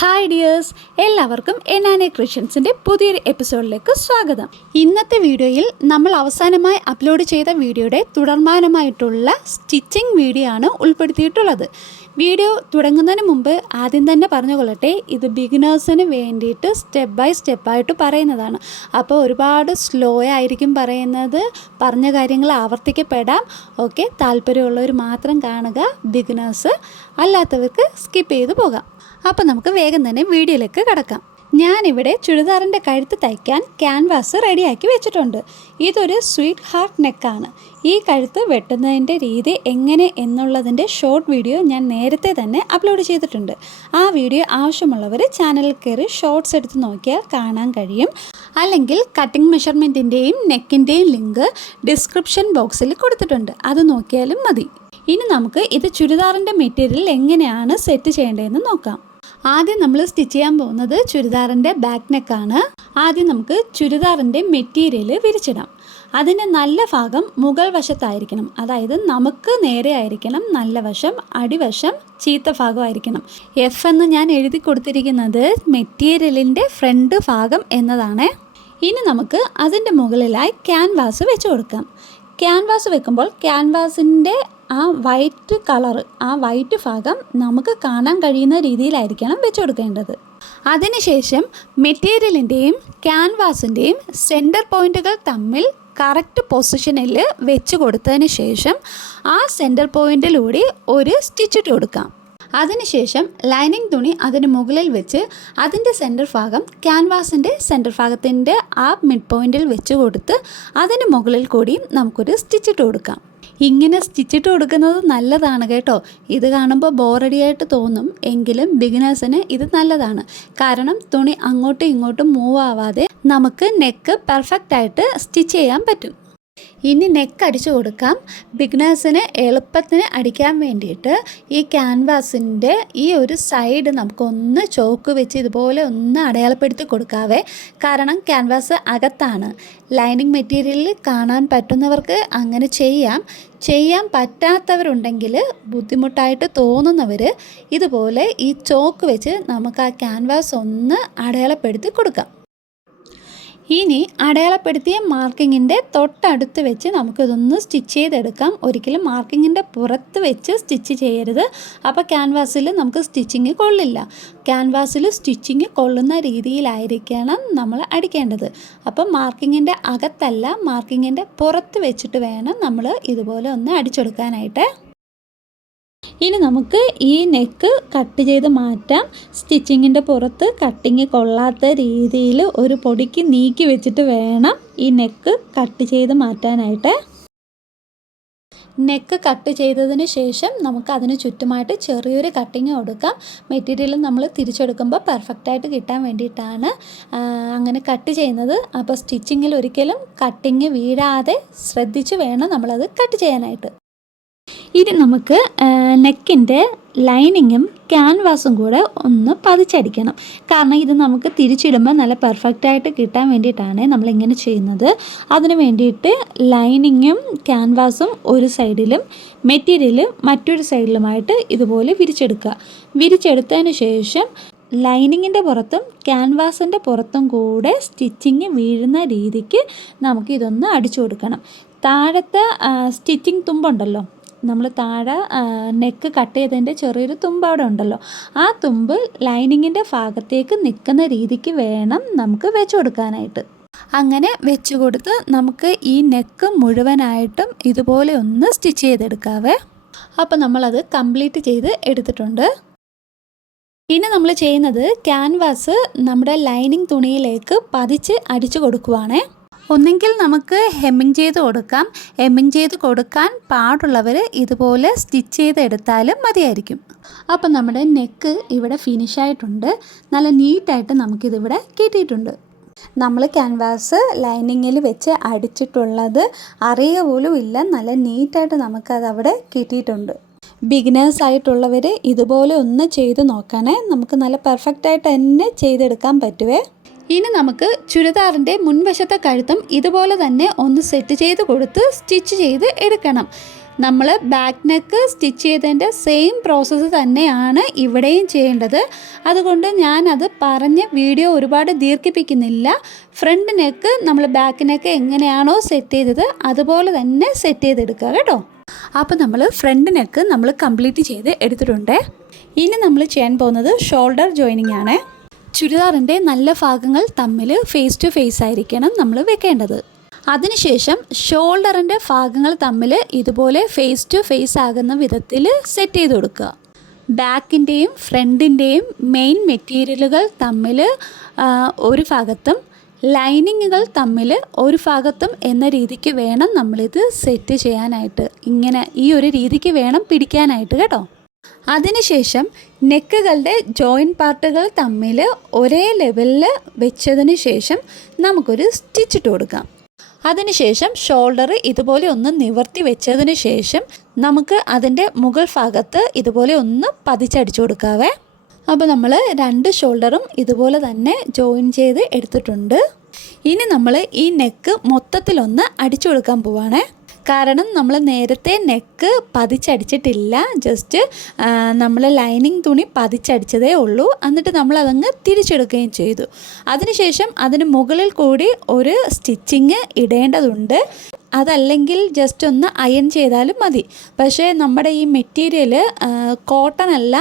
Hi dears എല്ലാവർക്കും എനാനെ ക്രിഷ്യൻസിന്റെ പുതിയൊരു എപ്പിസോഡിലേക്ക് സ്വാഗതം. ഇന്നത്തെ വീഡിയോയിൽ നമ്മൾ അവസാനമായി അപ്ലോഡ് ചെയ്ത വീഡിയോയുടെ തുടർമാനമായിട്ടുള്ള സ്റ്റിച്ചിങ് വീഡിയോ ആണ് ഉൾപ്പെടുത്തിയിട്ടുള്ളത്. വീഡിയോ തുടങ്ങുന്നതിന് മുമ്പ് ആദ്യം തന്നെ പറഞ്ഞു കൊള്ളട്ടെ ഇത് ബിഗിനേഴ്സിന് വേണ്ടിയിട്ട് സ്റ്റെപ്പ് ബൈ സ്റ്റെപ്പായിട്ട് പറയുന്നതാണ്. അപ്പോൾ ഒരുപാട് സ്ലോ ആയിരിക്കും പറയുന്നത് പറഞ്ഞ കാര്യങ്ങൾ ആവർത്തിക്കപ്പെടാം. ഓക്കെ താല്പര്യമുള്ളവർ മാത്രം കാണുക ബിഗിനേഴ്സ് അല്ലാത്തവർക്ക് സ്കിപ്പ് ചെയ്ത് പോകാം. അപ്പോൾ നമുക്ക് വേഗം തന്നെ വീഡിയോയിലേക്ക് കടക്കാം. ഞാനിവിടെ ചുരിദാറിന്റെ കഴുത്ത് തയ്ക്കാൻ ക്യാൻവാസ് റെഡിയാക്കി വെച്ചിട്ടുണ്ട്. ഇതൊരു സ്വീറ്റ് ഹാർട്ട് നെക്കാണ് ഈ കഴുത്ത് വെട്ടുന്നതിന്റെ രീതി എങ്ങനെ എന്നുള്ളതിന്റെ ഷോർട്ട് വീഡിയോ ഞാൻ നേരത്തെ തന്നെ അപ്ലോഡ് ചെയ്തിട്ടുണ്ട്. ആ വീഡിയോ ആവശ്യമുള്ളവർ ചാനലിൽ കയറി ഷോർട്സ് എടുത്ത് നോക്കിയാൽ കാണാൻ കഴിയും. അല്ലെങ്കിൽ കട്ടിംഗ് മെഷർമെന്റിന്റെയും നെക്കിന്റെയും ലിങ്ക് ഡിസ്ക്രിപ്ഷൻ ബോക്സിൽ കൊടുത്തിട്ടുണ്ട്. അത് നോക്കിയാലും മതി. ഇനി നമുക്ക് ഇത് ചുരിദാറിന്റെ മെറ്റീരിയൽ എങ്ങനെയാണ് സെറ്റ് ചെയ്യേണ്ടതെന്ന് നോക്കാം. ആദ്യം നമ്മൾ സ്റ്റിച്ച് ചെയ്യാൻ പോകുന്നത് ചുരിദാറിന്റെ ബാക്ക് നെക്കാണ് ആദ്യം നമുക്ക് ചുരിദാറിന്റെ മെറ്റീരിയൽ വിരിച്ചിടാം. അതിന്റെ നല്ല ഭാഗം മുകൾ വശത്തായിരിക്കണം. അതായത് നമുക്ക് നേരെ ആയിരിക്കണം നല്ല വശം അടിവശം ചീത്ത ഭാഗമായിരിക്കണം. എഫ് എന്ന് ഞാൻ എഴുതി കൊടുത്തിരിക്കുന്നത് മെറ്റീരിയലിന്റെ ഫ്രണ്ട് ഭാഗം എന്നതാണ്. ഇനി നമുക്ക് അതിന്റെ മുകളിലായി ക്യാൻവാസ് വെച്ച് കൊടുക്കാം. ക്യാൻവാസ് വെക്കുമ്പോൾ ക്യാൻവാസിന്റെ ആ വൈറ്റ് കളർ ആ വൈറ്റ് ഭാഗം നമുക്ക് കാണാൻ കഴിയുന്ന രീതിയിലായിരിക്കണം വെച്ച് കൊടുക്കേണ്ടത് അതിനുശേഷം മെറ്റീരിയലിന്റെയും ക്യാൻവാസിന്റെയും സെന്റർ പോയിന്റുകൾ തമ്മിൽ കറക്റ്റ് പൊസിഷനിൽ വെച്ച് കൊടുത്തതിന് ശേഷം ആ സെന്റർ പോയിന്റിലൂടെ ഒരു സ്റ്റിച്ച് ഇട്ട് കൊടുക്കാം. അതിനുശേഷം ലൈനിങ് തുണി അതിന് മുകളിൽ വെച്ച് അതിന്റെ സെന്റർ ഭാഗം ക്യാൻവാസിന്റെ സെന്റർ ഭാഗത്തിന്റെ ആ മിഡ് പോയിന്റിൽ വെച്ച് കൊടുത്ത് അതിന് മുകളിൽ കൂടിയും നമുക്കൊരു സ്റ്റിച്ചിട്ട് കൊടുക്കാം. ഇങ്ങനെ സ്റ്റിച്ചിട്ട് കൊടുക്കുന്നത് നല്ലതാണ് കേട്ടോ. ഇത് കാണുമ്പോൾ ബോറടിയായിട്ട് തോന്നും എങ്കിലും ബിഗിനേഴ്സിന് ഇത് നല്ലതാണ്. കാരണം തുണി അങ്ങോട്ടും ഇങ്ങോട്ടും മൂവ് ആവാതെ നമുക്ക് നെക്ക് പെർഫെക്റ്റ് ആയിട്ട് സ്റ്റിച്ച് ചെയ്യാൻ പറ്റും. ഇനി നെക്ക് അടിച്ചു കൊടുക്കാം. ബിഗ്നേഴ്സിന് എളുപ്പത്തിന് അടിക്കാൻ വേണ്ടിയിട്ട് ഈ ക്യാൻവാസിന്റെ ഈ ഒരു സൈഡ് നമുക്കൊന്ന് ചോക്ക് വെച്ച് ഇതുപോലെ ഒന്ന് അടയാളപ്പെടുത്തി കൊടുക്കാവേ. കാരണം ക്യാൻവാസ് അകത്താണ്. ലൈനിങ് മെറ്റീരിയലിൽ കാണാൻ പറ്റുന്നവർക്ക് അങ്ങനെ ചെയ്യാം. ചെയ്യാൻ പറ്റാത്തവരുണ്ടെങ്കിൽ ബുദ്ധിമുട്ടായിട്ട് തോന്നുന്നവർ ഇതുപോലെ ഈ ചോക്ക് വെച്ച് നമുക്ക് ആ ക്യാൻവാസ് ഒന്ന് അടയാളപ്പെടുത്തി കൊടുക്കാം. ഇനി അടയാളപ്പെടുത്തിയ മാർക്കിങ്ങിന്റെ തൊട്ടടുത്ത് വെച്ച് നമുക്കിതൊന്ന് സ്റ്റിച്ച് ചെയ്തെടുക്കാം. ഒരിക്കലും മാർക്കിങ്ങിന്റെ പുറത്ത് വെച്ച് സ്റ്റിച്ച് ചെയ്യരുത്. അപ്പോൾ ക്യാൻവാസിൽ നമുക്ക് സ്റ്റിച്ചിങ് കൊള്ളില്ല. ക്യാൻവാസിൽ സ്റ്റിച്ചിങ് കൊള്ളുന്ന രീതിയിലായിരിക്കണം നമ്മൾ അടിക്കേണ്ടത്. അപ്പം മാർക്കിങ്ങിന്റെ അകത്തല്ല മാർക്കിങ്ങിന്റെ പുറത്ത് വെച്ചിട്ട് വേണം നമ്മൾ ഇതുപോലെ ഒന്ന് അടിച്ചെടുക്കാനായിട്ട്. ഇനി നമുക്ക് ഈ നെക്ക് കട്ട് ചെയ്ത് മാറ്റാം. സ്റ്റിച്ചിങ്ങിന്റെ പുറത്ത് കട്ടിങ് കൊള്ളാത്ത രീതിയിൽ ഒരു പൊടിക്ക് നീക്കി വെച്ചിട്ട് വേണം ഈ നെക്ക് കട്ട് ചെയ്ത് മാറ്റാനായിട്ട്. നെക്ക് കട്ട് ചെയ്തതിന് ശേഷം നമുക്ക് അതിന് ചുറ്റുമായിട്ട് ചെറിയൊരു കട്ടിങ് കൊടുക്കാം. മെറ്റീരിയൽ നമ്മൾ തിരിച്ചെടുക്കുമ്പോൾ പെർഫെക്റ്റായിട്ട് കിട്ടാൻ വേണ്ടിയിട്ടാണ്. അങ്ങനെ കട്ട് ചെയ്യുന്നത്. അപ്പോൾ സ്റ്റിച്ചിങ്ങിൽ ഒരിക്കലും കട്ടിങ് വീഴാതെ ശ്രദ്ധിച്ച് വേണം നമ്മളത് കട്ട് ചെയ്യാനായിട്ട്. ഇനി നമുക്ക് നെക്കിന്റെ ലൈനിങ്ങും ക്യാൻവാസും കൂടെ ഒന്ന് പതിച്ചടിക്കണം. കാരണം ഇത് നമുക്ക് തിരിച്ചിടുമ്പോൾ നല്ല പെർഫെക്റ്റായിട്ട് കിട്ടാൻ വേണ്ടിയിട്ടാണ് നമ്മളിങ്ങനെ ചെയ്യുന്നത്. അതിന് വേണ്ടിയിട്ട് ലൈനിങ്ങും ക്യാൻവാസും ഒരു സൈഡിലും മെറ്റീരിയൽ മറ്റൊരു സൈഡിലുമായിട്ട് ഇതുപോലെ വിരിച്ചെടുക്കുക. വിരിച്ചെടുത്തതിന് ശേഷം ലൈനിങ്ങിന്റെ പുറത്തും ക്യാൻവാസിന്റെ പുറത്തും കൂടെ സ്റ്റിച്ചിങ് വീഴുന്ന രീതിക്ക് നമുക്ക് ഇതൊന്ന് അടിച്ചു കൊടുക്കണം. താഴത്തെ സ്റ്റിച്ചിങ് തുമ്പുണ്ടല്ലോ? നമ്മൾ താഴെ നെക്ക് കട്ട് ചെയ്തതിന്റെ ചെറിയൊരു തുമ്പ് അവിടെ ഉണ്ടല്ലോ. ആ തുമ്പ് ലൈനിങ്ങിന്റെ ഭാഗത്തേക്ക് നിൽക്കുന്ന രീതിക്ക് വേണം നമുക്ക് വെച്ച് കൊടുക്കാനായിട്ട്. അങ്ങനെ വെച്ച് കൊടുത്ത് നമുക്ക് ഈ നെക്ക് മുഴുവനായിട്ടും ഇതുപോലെ ഒന്ന് സ്റ്റിച്ച് ചെയ്തെടുക്കാവേ. അപ്പോൾ നമ്മളത് കംപ്ലീറ്റ് ചെയ്ത് എടുത്തിട്ടുണ്ട്. ഇനി നമ്മൾ ചെയ്യുന്നത് ക്യാൻവാസ് നമ്മുടെ ലൈനിങ് തുണിയിലേക്ക് പതിച്ച് അടിച്ചു കൊടുക്കുവാണേ. ഒന്നെങ്കിൽ നമുക്ക് ഹെമ്മിങ് ചെയ്ത് കൊടുക്കാം. ഹെമ്മിങ് ചെയ്ത് കൊടുക്കാൻ പാടുള്ളവർ ഇതുപോലെ സ്റ്റിച്ച് ചെയ്തെടുത്താലും മതിയായിരിക്കും. അപ്പം നമ്മുടെ നെക്ക് ഇവിടെ ഫിനിഷ് ആയിട്ടുണ്ട്. നല്ല നീറ്റായിട്ട് നമുക്കിതിവിടെ കിട്ടിയിട്ടുണ്ട്. നമ്മൾ ക്യാൻവാസ് ലൈനിങ്ങിൽ വെച്ച് അടിച്ചിട്ടുള്ളത് അറിയ പോലും ഇല്ല നല്ല നീറ്റായിട്ട് നമുക്കത് അവിടെ കിട്ടിയിട്ടുണ്ട്. ബിഗിനേഴ്സ് ആയിട്ടുള്ളവർ ഇതുപോലെ ഒന്ന് ചെയ്ത് നോക്കണേ. നമുക്ക് നല്ല പെർഫെക്റ്റായിട്ട് തന്നെ ചെയ്തെടുക്കാൻ പറ്റുവേ. ഇനി നമുക്ക് ചുരിദാറിന്റെ മുൻവശത്തെ കഴുത്തും ഇതുപോലെ തന്നെ ഒന്ന് സെറ്റ് ചെയ്ത് കൊടുത്ത് സ്റ്റിച്ച് ചെയ്ത് എടുക്കണം. നമ്മൾ ബാക്ക് നെക്ക് സ്റ്റിച്ച് ചെയ്തതിന്റെ സെയിം പ്രോസസ്സ് തന്നെയാണ് ഇവിടെയും ചെയ്യേണ്ടത്. അതുകൊണ്ട് ഞാനത് പറഞ്ഞ് വീഡിയോ ഒരുപാട് ദീർഘിപ്പിക്കുന്നില്ല. ഫ്രണ്ട് നെക്ക് നമ്മൾ ബാക്ക് നെക്ക് എങ്ങനെയാണോ സെറ്റ് ചെയ്തത് അതുപോലെ തന്നെ സെറ്റ് ചെയ്തെടുക്കുക കേട്ടോ. അപ്പോൾ നമ്മൾ ഫ്രണ്ട് നെക്ക് നമ്മൾ കംപ്ലീറ്റ് ചെയ്ത് എടുത്തിട്ടുണ്ട്. ഇനി നമ്മൾ ചെയ്യാൻ പോകുന്നത് ഷോൾഡർ ജോയിനിങ് ആണ്. ചുരിദാറിന്റെ നല്ല ഭാഗങ്ങൾ തമ്മിൽ ഫേസ് ടു ഫേസ് ആയിരിക്കണം നമ്മൾ വെക്കേണ്ടത്. അതിനുശേഷം ഷോൾഡറിന്റെ ഭാഗങ്ങൾ തമ്മിൽ ഇതുപോലെ ഫേസ് ടു ഫേസ് ആകുന്ന വിധത്തിൽ സെറ്റ് ചെയ്ത് കൊടുക്കുക. ബാക്കിന്റെയും ഫ്രണ്ടിന്റെയും മെയിൻ മെറ്റീരിയലുകൾ തമ്മിൽ ഒരു ഭാഗത്തും ലൈനിങ്ങുകൾ തമ്മിൽ ഒരു ഭാഗത്തും എന്ന രീതിക്ക് വേണം നമ്മളിത് സെറ്റ് ചെയ്യാനായിട്ട്. ഇങ്ങനെ ഈ ഒരു രീതിക്ക് വേണം പിടിക്കാനായിട്ട് കേട്ടോ. അതിനുശേഷം നെക്കുകളുടെ ജോയിന്റ് പാർട്ടുകൾ തമ്മിൽ ഒരേ ലെവലിൽ വെച്ചതിന് ശേഷം നമുക്കൊരു സ്റ്റിച്ച് ഇട്ട് കൊടുക്കാം. അതിനുശേഷം ഷോൾഡർ ഇതുപോലെ ഒന്ന് നിവർത്തി വെച്ചതിന് ശേഷം നമുക്ക് അതിന്റെ മുകൾ ഭാഗത്ത് ഇതുപോലെ ഒന്ന് പതിച്ചടിച്ചു കൊടുക്കാവേ. അപ്പോൾ നമ്മൾ രണ്ട് ഷോൾഡറും ഇതുപോലെ തന്നെ ജോയിൻ ചെയ്ത് എടുത്തിട്ടുണ്ട്. ഇനി നമ്മൾ ഈ നെക്ക് മൊത്തത്തിലൊന്ന് അടിച്ചു കൊടുക്കാൻ പോവാണേ. കാരണം നമ്മൾ നേരത്തെ നെക്ക് പതിച്ചടിച്ചിട്ടില്ല. ജസ്റ്റ് നമ്മൾ ലൈനിങ് തുണി പതിച്ചടിച്ചതേ ഉള്ളൂ. എന്നിട്ട് നമ്മൾ അതങ്ങ് തിരിച്ചെടുക്കുകയും ചെയ്തു. അതിനുശേഷം അതിന് മുകളിൽ കൂടി ഒരു സ്റ്റിച്ചിങ് ഇടേണ്ടതുണ്ട്. അതല്ലെങ്കിൽ ജസ്റ്റ് ഒന്ന് അയൺ ചെയ്താലും മതി. പക്ഷേ നമ്മുടെ ഈ മെറ്റീരിയൽ കോട്ടൺ അല്ല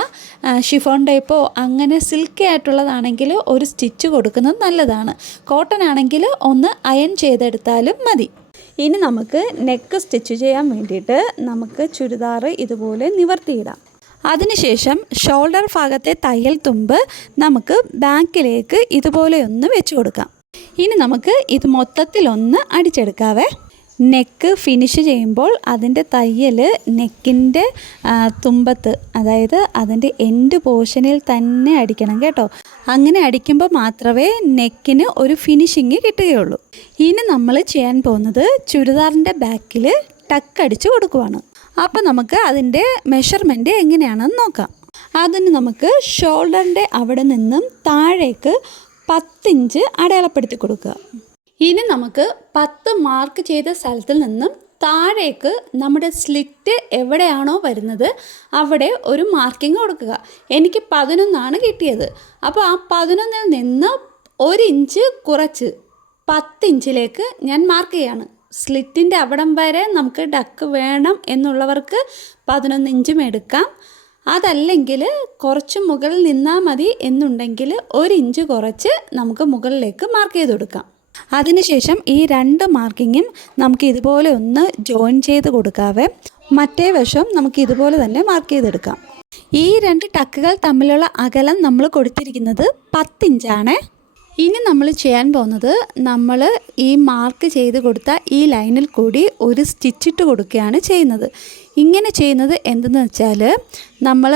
ഷിഫോൺ ടൈപ്പോ അങ്ങനെ സിൽക്കി ആയിട്ടുള്ളതാണെങ്കിൽ ഒരു സ്റ്റിച്ച് കൊടുക്കുന്നത് നല്ലതാണ്. കോട്ടൺ ആണെങ്കിൽ ഒന്ന് അയൺ ചെയ്തെടുത്താലും മതി. ഇനി നമുക്ക് നെക്ക് സ്റ്റിച്ച് ചെയ്യാൻ വേണ്ടിയിട്ട് നമുക്ക് ചുരിദാർ ഇതുപോലെ നിവർത്തിയിടാം. അതിനുശേഷം ഷോൾഡർ ഭാഗത്തെ തയ്യൽ തുമ്പ് നമുക്ക് ബാക്കിലേക്ക് ഇതുപോലെ ഒന്ന് വെച്ച് കൊടുക്കാം. ഇനി നമുക്ക് ഇത് മൊത്തത്തിലൊന്ന് അടിച്ചെടുക്കാവേ. നെക്ക് ഫിനിഷ് ചെയ്യുമ്പോൾ അതിന്റെ തയ്യൽ നെക്കിന്റെ തുമ്പത്ത് അതായത് അതിന്റെ എൻഡ് പോർഷനിൽ തന്നെ അടിക്കണം കേട്ടോ. അങ്ങനെ അടിക്കുമ്പോൾ മാത്രമേ നെക്കിന് ഒരു ഫിനിഷിങ് കിട്ടുകയുള്ളൂ. ഇനി നമ്മൾ ചെയ്യാൻ പോകുന്നത് ചുരിദാറിന്റെ ബാക്കിൽ ടക്ക് അടിച്ച് കൊടുക്കുവാണ്. അപ്പോൾ നമുക്ക് അതിന്റെ മെഷർമെന്റ് എങ്ങനെയാണെന്ന് നോക്കാം. അതിന് നമുക്ക് ഷോൾഡറിന്റെ അവിടെ നിന്നും താഴേക്ക് പത്തിഞ്ച് അടയാളപ്പെടുത്തി കൊടുക്കുക. ഇനി നമുക്ക് പത്ത് മാർക്ക് ചെയ്ത സ്ഥലത്തിൽ നിന്നും താഴേക്ക് നമ്മുടെ സ്ലിറ്റ് എവിടെയാണോ വരുന്നത് അവിടെ ഒരു മാർക്കിംഗ് കൊടുക്കുക. എനിക്ക് പതിനൊന്നാണ് കിട്ടിയത്. അപ്പോൾ ആ പതിനൊന്നിൽ നിന്ന് ഒരു ഇഞ്ച് കുറച്ച് പത്തിഞ്ചിലേക്ക് ഞാൻ മാർക്ക് ചെയ്യാണ്. സ്ലിറ്റിന്റെ അവിടം വരെ നമുക്ക് ഡക്ക് വേണം എന്നുള്ളവർക്ക് പതിനൊന്ന് ഇഞ്ചും എടുക്കാം. അതല്ലെങ്കിൽ കുറച്ച് മുകളിൽ നിന്നാൽ മതി എന്നുണ്ടെങ്കിൽ ഒരു ഇഞ്ച് കുറച്ച് നമുക്ക് മുകളിലേക്ക് മാർക്ക് ചെയ്ത് കൊടുക്കാം. അതിനുശേഷം ഈ രണ്ട് മാർക്കിങ്ങും നമുക്ക് ഇതുപോലെ ഒന്ന് ജോയിൻ ചെയ്ത് കൊടുക്കാവേ. മറ്റേ വശം നമുക്ക് ഇതുപോലെ തന്നെ മാർക്ക് ചെയ്തെടുക്കാം. ഈ രണ്ട് ടക്കുകൾ തമ്മിലുള്ള അകലം നമ്മൾ കൊടുത്തിരിക്കുന്നത് പത്തിഞ്ചാണ്. ഇനി നമ്മൾ ചെയ്യാൻ പോകുന്നത് നമ്മൾ ഈ മാർക്ക് ചെയ്ത് കൊടുത്ത ഈ ലൈനിൽ കൂടി ഒരു സ്റ്റിച്ചിട്ട് കൊടുക്കുകയാണ് ചെയ്യുന്നത്. ഇങ്ങനെ ചെയ്യുന്നത് എന്തെന്ന് വെച്ചാൽ നമ്മൾ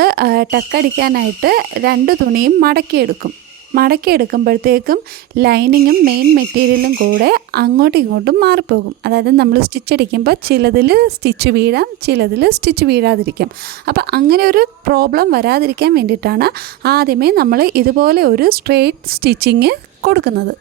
ടക്കടിക്കാനായിട്ട് രണ്ട് തുണിയും മടക്കിയെടുക്കും. മടക്കിയെടുക്കുമ്പോഴത്തേക്കും ലൈനിങ്ങും മെയിൻ മെറ്റീരിയലും കൂടെ അങ്ങോട്ടും ഇങ്ങോട്ടും മാറിപ്പോകും. അതായത് നമ്മൾ സ്റ്റിച്ച് അടിക്കുമ്പോൾ ചിലതിൽ സ്റ്റിച്ച് വീഴാം ചിലതിൽ സ്റ്റിച്ച് വീഴാതിരിക്കാം. അപ്പോൾ അങ്ങനെ ഒരു പ്രോബ്ലം വരാതിരിക്കാൻ വേണ്ടിയിട്ടാണ് ആദ്യമേ നമ്മൾ ഇതുപോലെ ഒരു സ്ട്രെയിറ്റ് സ്റ്റിച്ചിങ് കൊടുക്കുന്നത്.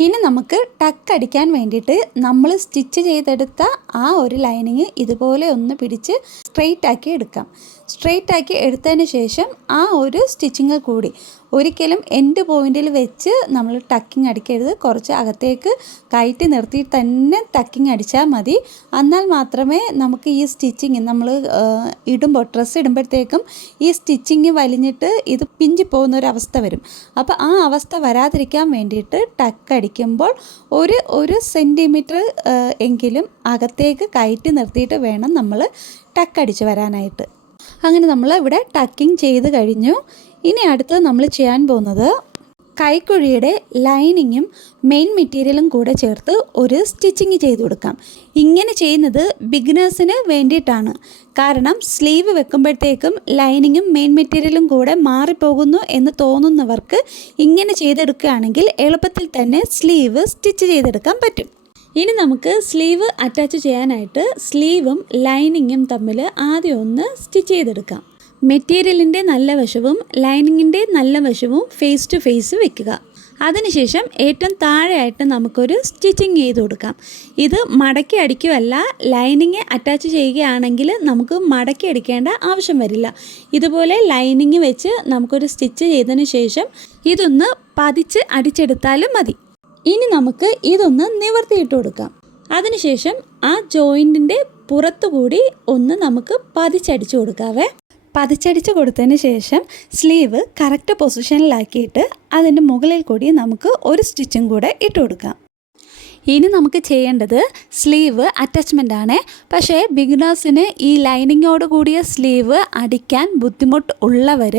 ഇനി നമുക്ക് ടക്ക് അടിക്കാൻ വേണ്ടിയിട്ട് നമ്മൾ സ്റ്റിച്ച് ചെയ്തെടുത്ത ആ ഒരു ലൈനിങ് ഇതുപോലെ ഒന്ന് പിടിച്ച് സ്ട്രെയിറ്റ് ആക്കി എടുക്കാം. സ്ട്രെയിറ്റ് ആക്കി എടുത്തതിന് ശേഷം ആ ഒരു സ്റ്റിച്ചിങ് കൂടി ഒരിക്കലും എൻഡ് പോയിന്റിൽ വെച്ച് നമ്മൾ ടക്കിങ് അടിക്കരുത്. കുറച്ച് അകത്തേക്ക് കയറ്റി നിർത്തി തന്നെ ടക്കിങ് അടിച്ചാൽ മതി. എന്നാൽ മാത്രമേ നമുക്ക് ഈ സ്റ്റിച്ചിങ് നമ്മൾ ഇടുമ്പോൾ ഡ്രസ്സ് ഇടുമ്പോഴത്തേക്കും ഈ സ്റ്റിച്ചിങ് വലിഞ്ഞിട്ട് ഇത് പിഞ്ചി പോകുന്ന ഒരു അവസ്ഥ വരും. അപ്പോൾ ആ അവസ്ഥ വരാതിരിക്കാൻ വേണ്ടിയിട്ട് ടക്ക് അടിക്കുമ്പോൾ ഒരു ഒരു സെന്റിമീറ്റർ എങ്കിലും അകത്തേക്ക് കയറ്റി നിർത്തിയിട്ട് വേണം നമ്മൾ ടക്ക് അടിച്ച് വരാനായിട്ട്. അങ്ങനെ നമ്മൾ ഇവിടെ ടക്കിങ് ചെയ്ത് കഴിഞ്ഞു. ഇനി അടുത്തത് നമ്മൾ ചെയ്യാൻ പോകുന്നത് കൈക്കുഴിയുടെ ലൈനിങ്ങും മെയിൻ മെറ്റീരിയലും കൂടെ ചേർത്ത് ഒരു സ്റ്റിച്ചിങ് ചെയ്ത് കൊടുക്കാം. ഇങ്ങനെ ചെയ്യുന്നത് ബിഗിനേഴ്സിന് വേണ്ടിയിട്ടാണ്. കാരണം സ്ലീവ് വെക്കുമ്പോഴത്തേക്കും ലൈനിങ്ങും മെയിൻ മെറ്റീരിയലും കൂടെ മാറിപ്പോകുന്നു എന്ന് തോന്നുന്നവർക്ക് ഇങ്ങനെ ചെയ്തെടുക്കുകയാണെങ്കിൽ എളുപ്പത്തിൽ തന്നെ സ്ലീവ് സ്റ്റിച്ച് ചെയ്തെടുക്കാൻ പറ്റും. ഇനി നമുക്ക് സ്ലീവ് അറ്റാച്ച് ചെയ്യാനായിട്ട് സ്ലീവും ലൈനിങ്ങും തമ്മിൽ ആദ്യം ഒന്ന് സ്റ്റിച്ച് ചെയ്തെടുക്കാം. മെറ്റീരിയലിന്റെ നല്ല വശവും ലൈനിങ്ങിന്റെ നല്ല വശവും ഫേസ് ടു ഫേസ് വെക്കുക. അതിനുശേഷം ഏറ്റവും താഴെയായിട്ട് നമുക്കൊരു സ്റ്റിച്ചിങ് ചെയ്ത് കൊടുക്കാം. ഇത് മടക്കി അടിക്കുമല്ല ലൈനിങ് അറ്റാച്ച് ചെയ്യുകയാണെങ്കിൽ നമുക്ക് മടക്കി അടിക്കേണ്ട ആവശ്യം വരില്ല. ഇതുപോലെ ലൈനിങ് വെച്ച് നമുക്കൊരു സ്റ്റിച്ച് ചെയ്തതിന് ശേഷം ഇതൊന്ന് പതിച്ച് അടിച്ചെടുത്താലും മതി. ഇനി നമുക്ക് ഇതൊന്ന് നിവർത്തിയിട്ട് കൊടുക്കാം. അതിനുശേഷം ആ ജോയിന്റിന്റെ പുറത്തുകൂടി ഒന്ന് നമുക്ക് പതിച്ചടിച്ചു കൊടുക്കാവേ. പതിച്ചടിച്ച് കൊടുത്തതിന് ശേഷം സ്ലീവ് കറക്റ്റ് പൊസിഷനിലാക്കിയിട്ട് അതിന്റെ മുകളിൽ കൂടി നമുക്ക് ഒരു സ്റ്റിച്ചും കൂടെ ഇട്ട് കൊടുക്കാം. ഇനി നമുക്ക് ചെയ്യേണ്ടത് സ്ലീവ് അറ്റാച്ച്മെന്റ് ആണ്. പക്ഷേ ബിഗിനേഴ്സിന് ഈ ലൈനിങ്ങോട് കൂടിയ സ്ലീവ് അടിക്കാൻ ബുദ്ധിമുട്ട് ഉള്ളവർ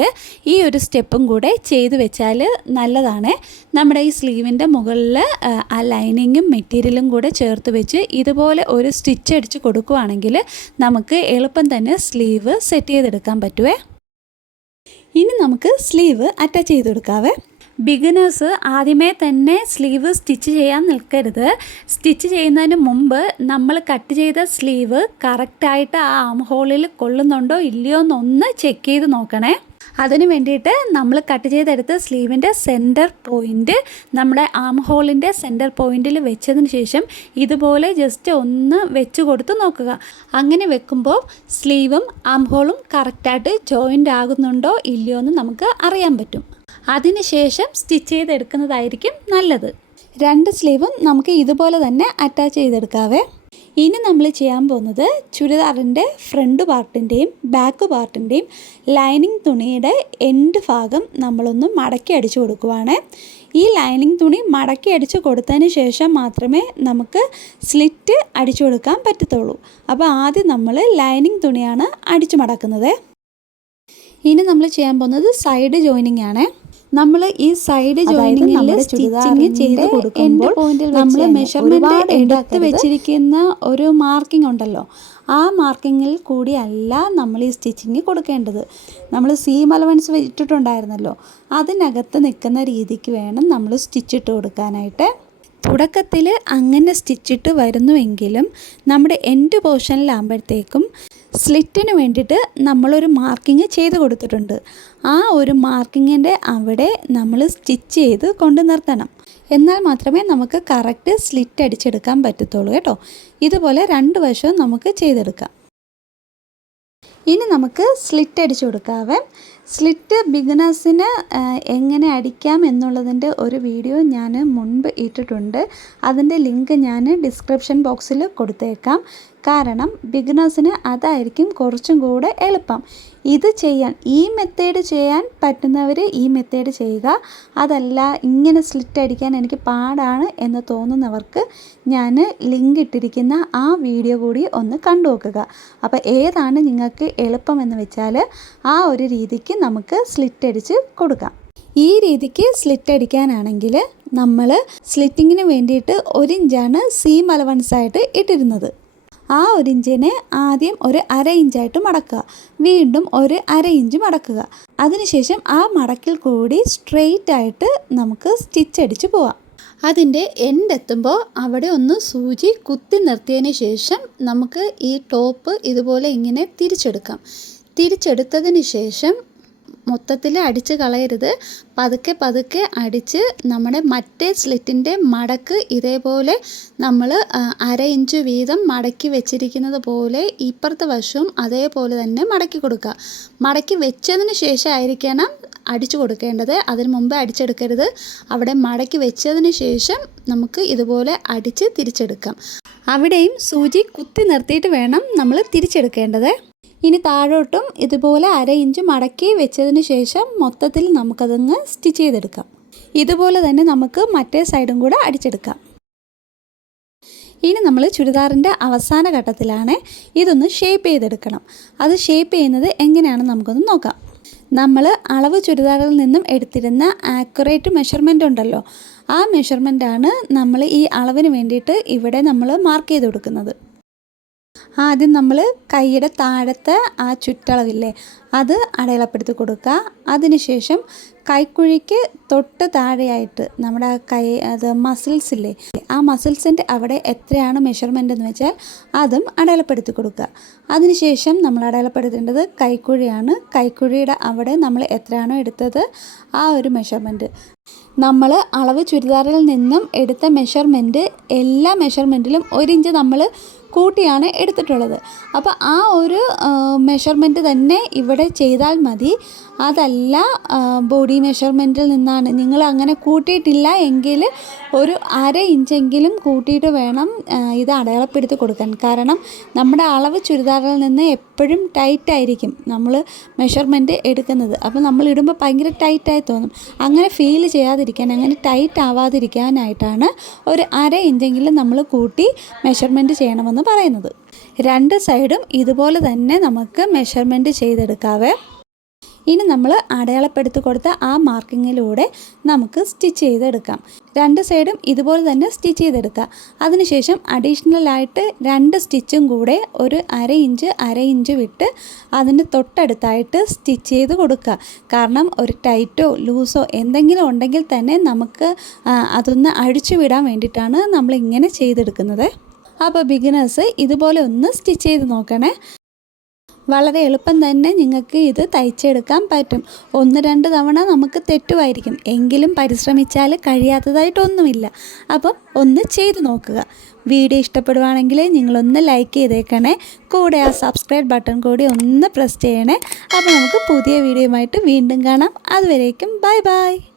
ഈ ഒരു സ്റ്റെപ്പും കൂടെ ചെയ്തു വെച്ചാൽ നല്ലതാണ്. നമ്മുടെ ഈ സ്ലീവിന്റെ മുകളിൽ ആ ലൈനിങ്ങും മെറ്റീരിയലും കൂടെ ചേർത്ത് വെച്ച് ഇതുപോലെ ഒരു സ്റ്റിച്ച് അടിച്ച് കൊടുക്കുവാണെങ്കിൽ നമുക്ക് എളുപ്പം തന്നെ സ്ലീവ് സെറ്റ് ചെയ്തെടുക്കാൻ പറ്റുമേ ഇനി നമുക്ക് സ്ലീവ് അറ്റാച്ച് ചെയ്ത് കൊടുക്കാവേ. ബിഗിനേഴ്സ് ആദ്യമേ തന്നെ സ്ലീവ് സ്റ്റിച്ച് ചെയ്യാൻ നിൽക്കരുത്. സ്റ്റിച്ച് ചെയ്യുന്നതിന് മുമ്പ് നമ്മൾ കട്ട് ചെയ്ത സ്ലീവ് കറക്റ്റായിട്ട് ആ ആം ഹോളിൽ കൊള്ളുന്നുണ്ടോ ഇല്ലയോ എന്നൊന്ന് ചെക്ക് ചെയ്ത് നോക്കണേ. അതിന് വേണ്ടിയിട്ട് നമ്മൾ കട്ട് ചെയ്തെടുത്ത സ്ലീവിന്റെ സെന്റർ പോയിന്റ് നമ്മുടെ ആം ഹോളിന്റെ സെന്റർ പോയിന്റിൽ വെച്ചതിന് ശേഷം ഇതുപോലെ ജസ്റ്റ് ഒന്ന് വെച്ച് കൊടുത്ത് നോക്കുക. അങ്ങനെ വെക്കുമ്പോൾ സ്ലീവും ആം ഹോളും കറക്റ്റായിട്ട് ജോയിന്റ് ആകുന്നുണ്ടോ ഇല്ലയോ എന്ന് നമുക്ക് അറിയാൻ പറ്റും. അതിനുശേഷം സ്റ്റിച്ച് ചെയ്തെടുക്കുന്നതായിരിക്കും നല്ലത്. രണ്ട് സ്ലീവും നമുക്ക് ഇതുപോലെ തന്നെ അറ്റാച്ച് ചെയ്തെടുക്കാവേ. ഇനി നമ്മൾ ചെയ്യാൻ പോകുന്നത് ചുരിദാറിന്റെ ഫ്രണ്ട് പാർട്ടിന്റെയും ബാക്ക് പാർട്ടിന്റെയും ലൈനിങ് തുണിയുടെ എൻഡ് ഭാഗം നമ്മളൊന്ന് മടക്കി അടിച്ചു കൊടുക്കുവാണ്. ഈ ലൈനിങ് തുണി മടക്കി അടിച്ച് കൊടുത്തതിന് ശേഷം മാത്രമേ നമുക്ക് സ്ലിറ്റ് അടിച്ചു കൊടുക്കാൻ പറ്റത്തുള്ളൂ. അപ്പോൾ ആദ്യം നമ്മൾ ലൈനിങ് തുണിയാണ് അടിച്ചു മടക്കുന്നത്. ഇനി നമ്മൾ ചെയ്യാൻ പോകുന്നത് സൈഡ് ജോയിനിങ് ആണ്. നമ്മൾ ഈ സൈഡ് ജോയിനിങ്ങിൽ സ്റ്റിച്ചിങ് ചെയ്ത് കൊടുക്കുമ്പോൾ നമ്മൾ മെഷർമെന്റ് എടുത്ത് വെച്ചിരിക്കുന്ന ഒരു മാർക്കിംഗ് ഉണ്ടല്ലോ. ആ മാർക്കിങ്ങിൽ കൂടിയല്ല നമ്മൾ ഈ സ്റ്റിച്ചിങ് കൊടുക്കേണ്ടത്. നമ്മൾ സീം അലവൻസ് ഇട്ടിട്ടുണ്ടായിരുന്നല്ലോ അതിനകത്ത് നിൽക്കുന്ന രീതിക്ക് വേണം നമ്മൾ സ്റ്റിച്ചിട്ട് കൊടുക്കാനായിട്ട്. തുടക്കത്തിൽ അങ്ങനെ സ്റ്റിച്ചിട്ട് വരുന്നുവെങ്കിലും നമ്മുടെ എൻഡ് പോർഷനിലാകുമ്പോഴത്തേക്കും സ്ലിറ്റിന് വേണ്ടിയിട്ട് നമ്മളൊരു മാർക്കിങ് ചെയ്ത് കൊടുത്തിട്ടുണ്ട്. ആ ഒരു മാർക്കിങ്ങിന്റെ അവിടെ നമ്മൾ സ്റ്റിച്ച് ചെയ്ത് കൊണ്ട് നിർത്തണം. എന്നാൽ മാത്രമേ നമുക്ക് കറക്റ്റ് സ്ലിറ്റ് അടിച്ചെടുക്കാൻ പറ്റത്തുള്ളൂ കേട്ടോ. ഇതുപോലെ രണ്ട് വശവും നമുക്ക് ചെയ്തെടുക്കാം. ഇനി നമുക്ക് സ്ലിറ്റ് അടിച്ചു കൊടുക്കാവേ. സ്ലിറ്റ് ബിഗിനേഴ്സിന് എങ്ങനെ അടിക്കാം എന്നുള്ളതിന്റെ ഒരു വീഡിയോ ഞാൻ മുൻപ് ഇട്ടിട്ടുണ്ട്. അതിന്റെ ലിങ്ക് ഞാൻ ഡിസ്ക്രിപ്ഷൻ ബോക്സിൽ കൊടുത്തേക്കാം. കാരണം ബിഗിനേഴ്സിന് അതായിരിക്കും കുറച്ചും കൂടെ എളുപ്പം. ഇത് ചെയ്യാൻ ഈ മെത്തേഡ് ചെയ്യാൻ പറ്റുന്നവർ ഈ മെത്തേഡ് ചെയ്യുക. അതല്ല ഇങ്ങനെ സ്ലിറ്റ് അടിക്കാൻ എനിക്ക് പാടാണ് എന്ന് തോന്നുന്നവർക്ക് ഞാൻ ലിങ്ക് ഇട്ടിരിക്കുന്ന ആ വീഡിയോ കൂടി ഒന്ന് കണ്ടു നോക്കുക. അപ്പോൾ ഏതാണ് നിങ്ങൾക്ക് എളുപ്പമെന്ന് വെച്ചാൽ ആ ഒരു രീതിക്ക് നമുക്ക് സ്ലിറ്റ് അടിച്ച് കൊടുക്കാം. ഈ രീതിക്ക് സ്ലിറ്റ് അടിക്കാനാണെങ്കിൽ നമ്മൾ സ്ലിറ്റിങ്ങിന് വേണ്ടിയിട്ട് ഒരു ഇഞ്ചാണ് സീം അലവൻസ് ആയിട്ട് ഇട്ടിരുന്നത്. ആ ഒരു ഇഞ്ചിനെ ആദ്യം ഒരു അര ഇഞ്ചായിട്ട് മടക്കുക. വീണ്ടും ഒരു അര ഇഞ്ച് മടക്കുക. അതിനുശേഷം ആ മടക്കിൽ കൂടി സ്ട്രെയിറ്റ് ആയിട്ട് നമുക്ക് സ്റ്റിച്ച് അടിച്ച് പോവാം. അതിന്റെ എൻഡ് എത്തുമ്പോൾ അവിടെ ഒന്ന് സൂചി കുത്തി നിർത്തിയതിന് ശേഷം നമുക്ക് ഈ ടോപ്പ് ഇതുപോലെ ഇങ്ങനെ തിരിച്ചെടുക്കാം. തിരിച്ചെടുത്തതിന് ശേഷം മൊത്തത്തിൽ അടിച്ച് കളയരുത്. പതുക്കെ പതുക്കെ അടിച്ച് നമ്മുടെ മറ്റേ സ്ലിറ്റിന്റെ മടക്ക് ഇതേപോലെ നമ്മൾ അര ഇഞ്ച് വീതം മടക്കി വെച്ചിരിക്കുന്നത് പോലെ ഇപ്പുറത്തെ വശവും അതേപോലെ തന്നെ മടക്കി കൊടുക്കുക. മടക്കി വെച്ചതിന് ശേഷമായിരിക്കണം അടിച്ചു കൊടുക്കേണ്ടത്. അതിന് മുമ്പ് അടിച്ചെടുക്കരുത്. അവിടെ മടക്കി വെച്ചതിന് ശേഷം നമുക്ക് ഇതുപോലെ അടിച്ച് തിരിച്ചെടുക്കാം. അവിടെയും സൂചി കുത്തി നിർത്തിയിട്ട് വേണം നമ്മൾ തിരിച്ചെടുക്കേണ്ടത്. ഇനി താഴോട്ടും ഇതുപോലെ അര ഇഞ്ച് മടക്കി വെച്ചതിന് ശേഷം മൊത്തത്തിൽ നമുക്കതങ്ങ് സ്റ്റിച്ച് ചെയ്തെടുക്കാം. ഇതുപോലെ തന്നെ നമുക്ക് മറ്റേ സൈഡും കൂടെ അടിച്ചെടുക്കാം. ഇനി നമ്മൾ ചുരിദാറിന്റെ അവസാന ഘട്ടത്തിലാണ് ഇതൊന്ന് ഷേപ്പ് ചെയ്തെടുക്കണം. അത് ഷേപ്പ് ചെയ്യുന്നത് എങ്ങനെയാണെന്ന് നമുക്കൊന്ന് നോക്കാം. നമ്മൾ അളവ് ചുരിദാറിൽ നിന്നും എടുത്തിരുന്ന ആക്യുറേറ്റ് മെഷർമെന്റ് ഉണ്ടല്ലോ ആ മെഷർമെന്റാണ് നമ്മൾ ഈ അളവിന് വേണ്ടിയിട്ട് ഇവിടെ നമ്മൾ മാർക്ക് ചെയ്ത് കൊടുക്കുന്നത്. ആദ്യം നമ്മൾ കൈയുടെ താഴത്തെ ആ ചുറ്റളവില്ലേ അത് അടയാളപ്പെടുത്തി കൊടുക്കുക. അതിനുശേഷം കൈക്കുഴിക്ക് തൊട്ട് താഴെയായിട്ട് നമ്മുടെ കൈ അത് മസിൽസ് ഇല്ലേ? ആ മസിൽസിന്റെ അവിടെ എത്രയാണ് മെഷർമെന്റ് എന്ന് വെച്ചാൽ അതും അടയാളപ്പെടുത്തി കൊടുക്കുക. അതിനുശേഷം നമ്മൾ അടയാളപ്പെടുത്തേണ്ടത് കൈക്കുഴിയാണ്. കൈക്കുഴിയുടെ അവിടെ നമ്മൾ എത്രയാണോ എടുത്തത് ആ ഒരു മെഷർമെന്റ് നമ്മൾ അളവ് ചുരിദാറിൽ നിന്നും എടുത്ത മെഷർമെന്റ് എല്ലാ മെഷർമെന്റിലും ഒരു ഇഞ്ച് നമ്മൾ കൂട്ടിയാണ് എടുത്തിട്ടുള്ളത്. അപ്പോൾ ആ ഒരു മെഷർമെന്റ് തന്നെ ഇവിടെ ചെയ്താൽ മതി. അതല്ല ബോഡി മെഷർമെന്റിൽ നിന്നാണ്. നിങ്ങൾ അങ്ങനെ കൂട്ടിയിട്ടില്ല എങ്കിൽ ഒരു അര ഇഞ്ചെങ്കിലും കൂട്ടിയിട്ട് വേണം ഇത് അടയാളപ്പെടുത്തി കൊടുക്കാൻ. കാരണം നമ്മുടെ അളവ് ചുരിദാറിൽ നിന്ന് എപ്പോഴും ടൈറ്റായിരിക്കും നമ്മൾ മെഷർമെന്റ് എടുക്കുന്നത്. അപ്പോൾ നമ്മൾ ഇടുമ്പോൾ ഭയങ്കര ടൈറ്റായി തോന്നും. അങ്ങനെ ഫീൽ ചെയ്യാതിരിക്കാൻ അങ്ങനെ ടൈറ്റ് ആവാതിരിക്കാനായിട്ടാണ് ഒരു അര ഇഞ്ചെങ്കിലും നമ്മൾ കൂട്ടി മെഷർമെന്റ് ചെയ്യണമെന്ന് പറയുന്നത്. രണ്ട് സൈഡും ഇതുപോലെ തന്നെ നമുക്ക് മെഷർമെന്റ് ചെയ്തെടുക്കാവേ. ഇനി നമ്മൾ അടയാളപ്പെടുത്തി കൊടുത്ത ആ മാർക്കിങ്ങിലൂടെ നമുക്ക് സ്റ്റിച്ച് ചെയ്തെടുക്കാം. രണ്ട് സൈഡും ഇതുപോലെ തന്നെ സ്റ്റിച്ച് ചെയ്തെടുക്കുക. അതിനുശേഷം അഡീഷണൽ ആയിട്ട് രണ്ട് സ്റ്റിച്ചും കൂടെ ഒരു അര ഇഞ്ച് അര ഇഞ്ച് വിട്ട് അതിന് തൊട്ടടുത്തായിട്ട് സ്റ്റിച്ച് ചെയ്ത് കൊടുക്കുക. കാരണം ഒരു ടൈറ്റോ ലൂസോ എന്തെങ്കിലും ഉണ്ടെങ്കിൽ തന്നെ നമുക്ക് അതൊന്ന് അഴിച്ചു വിടാൻ വേണ്ടിയിട്ടാണ് നമ്മൾ ഇങ്ങനെ ചെയ്തെടുക്കുന്നത്. അപ്പോൾ ബിഗിനേഴ്സ് ഇതുപോലെ ഒന്ന് സ്റ്റിച്ച് ചെയ്ത് നോക്കണേ. വളരെ എളുപ്പം തന്നെ നിങ്ങൾക്ക് ഇത് തയ്ച്ചെടുക്കാൻ പറ്റും. ഒന്ന് രണ്ട് തവണ നമുക്ക് തെറ്റുമായിരിക്കും. എങ്കിലും പരിശ്രമിച്ചാൽ കഴിയാത്തതായിട്ടൊന്നുമില്ല. അപ്പം ഒന്ന് ചെയ്ത് നോക്കുക. വീഡിയോ ഇഷ്ടപ്പെടുവാണെങ്കിൽ നിങ്ങളൊന്ന് ലൈക്ക് ചെയ്തേക്കണേ. കൂടെ ആ സബ്സ്ക്രൈബ് ബട്ടൺ കൂടി ഒന്ന് പ്രസ് ചെയ്യണേ. അപ്പോൾ നമുക്ക് പുതിയ വീഡിയോയുമായിട്ട് വീണ്ടും കാണാം. അതുവരേക്കും ബൈ ബൈ.